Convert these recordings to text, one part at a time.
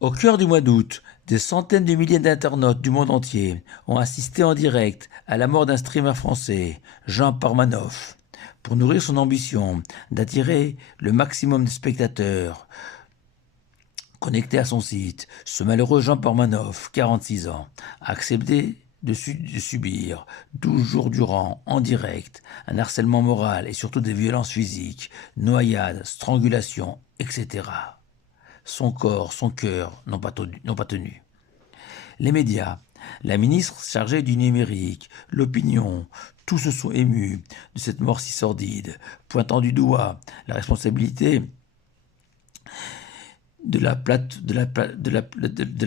Au cœur du mois d'août, des centaines de milliers d'internautes du monde entier ont assisté en direct à la mort d'un streamer français, Jean Parmanoff, pour nourrir son ambition d'attirer le maximum de spectateurs connectés à son site. Ce malheureux Jean Parmanoff, 46 ans, a accepté de subir 12 jours durant, en direct, un harcèlement moral et surtout des violences physiques, noyades, strangulations, etc. Son corps, son cœur n'ont pas tenu. Les médias, la ministre chargée du numérique, l'opinion, tous se sont émus de cette mort si sordide, pointant du doigt la responsabilité de la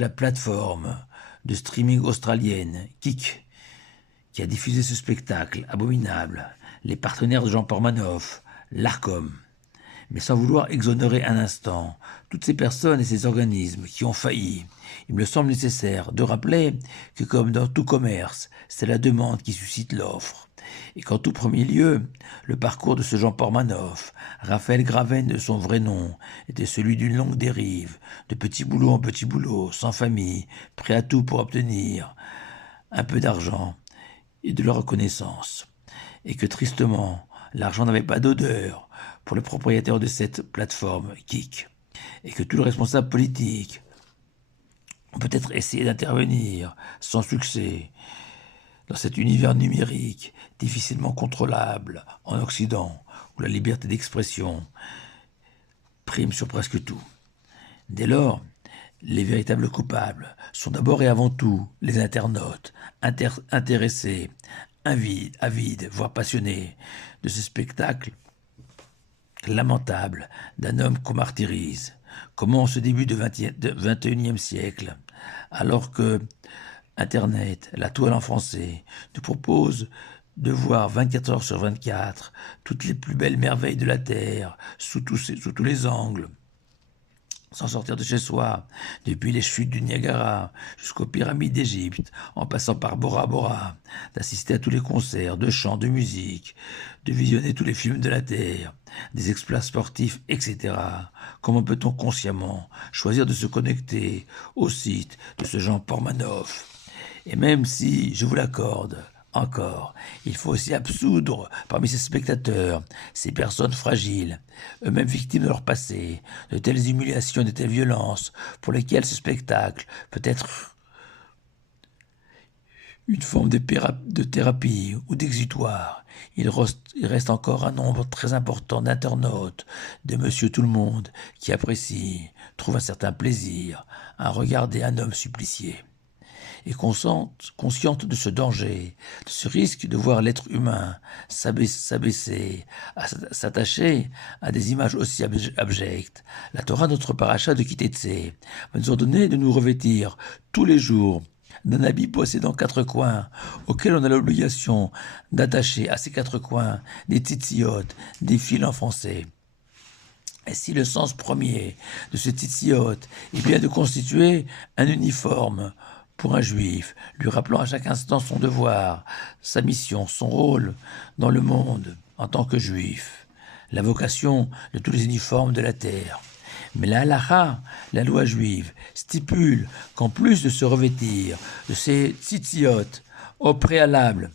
plateforme de streaming australienne, Kik, qui a diffusé ce spectacle abominable, les partenaires de Jean Pormanoff, l'ARCOM, mais sans vouloir exonérer un instant toutes ces personnes et ces organismes qui ont failli. Il me semble nécessaire de rappeler que comme dans tout commerce, c'est la demande qui suscite l'offre. Et qu'en tout premier lieu, le parcours de ce Jean Pormanoff, Raphaël Graven de son vrai nom, était celui d'une longue dérive, de petit boulot en petit boulot, sans famille, prêt à tout pour obtenir un peu d'argent et de la reconnaissance. Et que tristement, l'argent n'avait pas d'odeur pour le propriétaire de cette plateforme, Kik. Et que tout le responsable politique ont peut-être essayé d'intervenir sans succès dans cet univers numérique difficilement contrôlable en Occident, où la liberté d'expression prime sur presque tout. Dès lors, les véritables coupables sont d'abord et avant tout les internautes, intéressés, avides, voire passionnés de ce spectacle lamentable d'un homme qu'on martyrise. Comment en ce début de 21e siècle, alors que Internet, la toile en français, nous propose de voir 24 heures sur 24 toutes les plus belles merveilles de la Terre, sous tous les angles, sans sortir de chez soi, depuis les chutes du Niagara jusqu'aux pyramides d'Égypte, en passant par Bora Bora, d'assister à tous les concerts, de chants, de musique, de visionner tous les films de la Terre, des exploits sportifs, etc. Comment peut-on consciemment choisir de se connecter au site de ce Jean Pormanoff? Et même si, je vous l'accorde, encore, il faut aussi absoudre parmi ces spectateurs ces personnes fragiles, eux-mêmes victimes de leur passé, de telles humiliations, de telles violences, pour lesquelles ce spectacle peut être une forme de thérapie ou d'exutoire. Il reste encore un nombre très important d'internautes, de monsieur tout le monde, qui apprécient, trouvent un certain plaisir à regarder un homme supplicié. Et consciente de ce danger, de ce risque de voir l'être humain s'abaisser, s'attacher à des images aussi abjectes, la Torah, notre paracha de Kitetsé, va nous ordonner de nous revêtir tous les jours d'un habit possédant quatre coins, auquel on a l'obligation d'attacher à ces quatre coins des tzitzit, des fils en français. Et si le sens premier de ce tzitzit est bien de constituer un uniforme pour un juif, lui rappelant à chaque instant son devoir, sa mission, son rôle dans le monde en tant que juif, la vocation de tous les uniformes de la terre. Mais la halakha, la loi juive, stipule qu'en plus de se revêtir de ces tzitzit au préalable,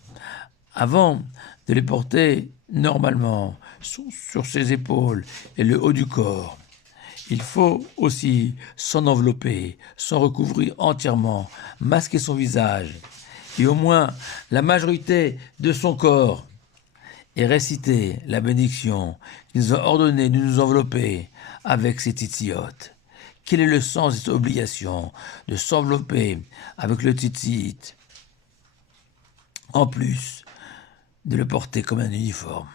avant de les porter normalement sur ses épaules et le haut du corps, il faut aussi s'en envelopper, s'en recouvrir entièrement, masquer son visage, et au moins la majorité de son corps, et réciter la bénédiction qui nous a ordonné de nous envelopper avec ces tzitzit. Quel est le sens de cette obligation de s'envelopper avec le tzitzit, en plus de le porter comme un uniforme?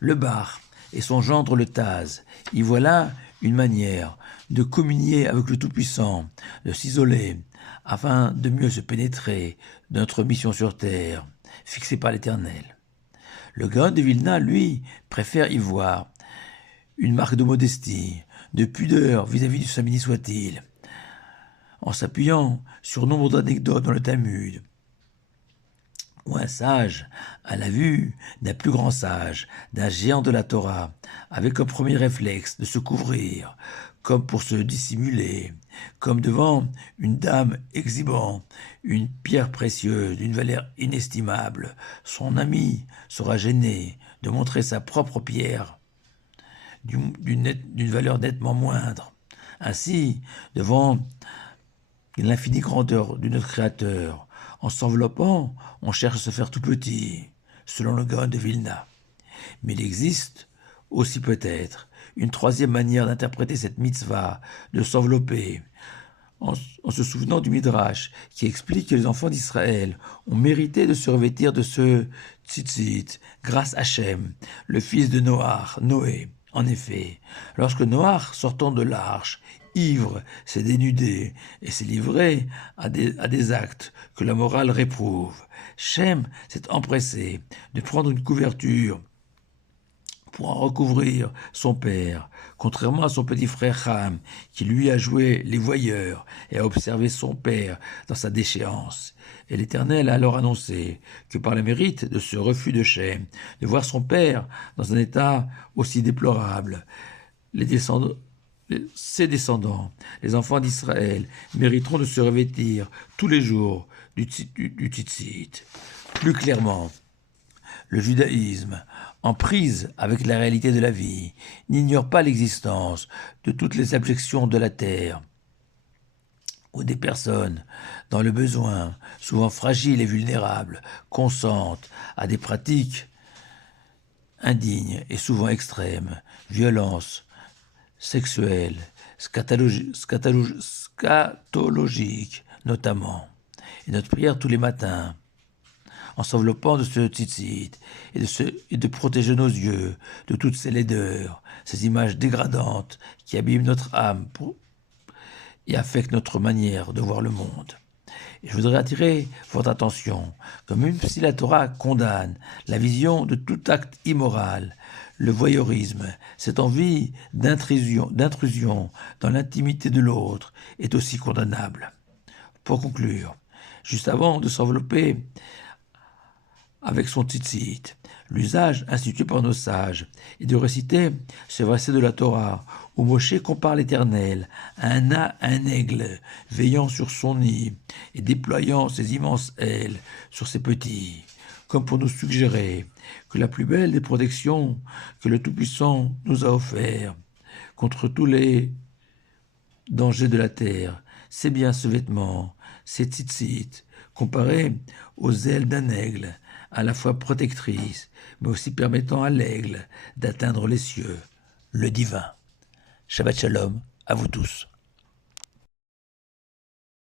Le bar et son gendre le Taz, y voilà une manière de communier avec le Tout-Puissant, de s'isoler, afin de mieux se pénétrer de notre mission sur terre, fixée par l'Éternel. Le Gaon de Vilna, lui, préfère y voir une marque de modestie, de pudeur vis-à-vis du Saint béni soit-il, en s'appuyant sur nombre d'anecdotes dans le Talmud, ou un sage, à la vue d'un plus grand sage, d'un géant de la Torah, avec comme premier réflexe de se couvrir, comme pour se dissimuler, comme devant une dame exhibant une pierre précieuse d'une valeur inestimable. Son ami sera gêné de montrer sa propre pierre d'une valeur nettement moindre. Ainsi, devant l'infinie grandeur de notre Créateur, en s'enveloppant, on cherche à se faire tout petit, selon le Gaon de Vilna. Mais il existe aussi peut-être une troisième manière d'interpréter cette mitzvah, de s'envelopper, en se souvenant du Midrash, qui explique que les enfants d'Israël ont mérité de se revêtir de ce tzitzit, grâce à Hachem, le fils de Noé. En effet, lorsque Noach, sortant de l'arche, ivre, s'est dénudé et s'est livré à des actes que la morale réprouve, Shem s'est empressé de prendre une couverture pour en recouvrir son père, contrairement à son petit frère Ham, qui lui a joué les voyeurs et a observé son père dans sa déchéance. Et l'Éternel a alors annoncé que par le mérite de ce refus de Shem, de voir son père dans un état aussi déplorable, ses descendants, les enfants d'Israël, mériteront de se revêtir tous les jours du tzitzit. Plus clairement, le judaïsme, en prise avec la réalité de la vie, n'ignore pas l'existence de toutes les abjections de la terre, où des personnes, dans le besoin, souvent fragiles et vulnérables, consentent à des pratiques indignes et souvent extrêmes, violences sexuelles, scatologiques notamment. Et notre prière tous les matins, en s'enveloppant de ce tzitzit et de protéger nos yeux de toutes ces laideurs, ces images dégradantes qui abîment notre âme et affectent notre manière de voir le monde. Et je voudrais attirer votre attention que même si la Torah condamne la vision de tout acte immoral, le voyeurisme, cette envie d'intrusion dans l'intimité de l'autre est aussi condamnable. Pour conclure, juste avant de s'envelopper avec son tzitzit, l'usage institué par nos sages est de réciter ce verset de la Torah où Moshe compare l'Éternel à un aigle veillant sur son nid et déployant ses immenses ailes sur ses petits, comme pour nous suggérer que la plus belle des protections que le Tout-Puissant nous a offert contre tous les dangers de la terre, c'est bien ce vêtement, ces tzitzit, comparé aux ailes d'un aigle, à la fois protectrice, mais aussi permettant à l'aigle d'atteindre les cieux, le divin. Shabbat Shalom à vous tous.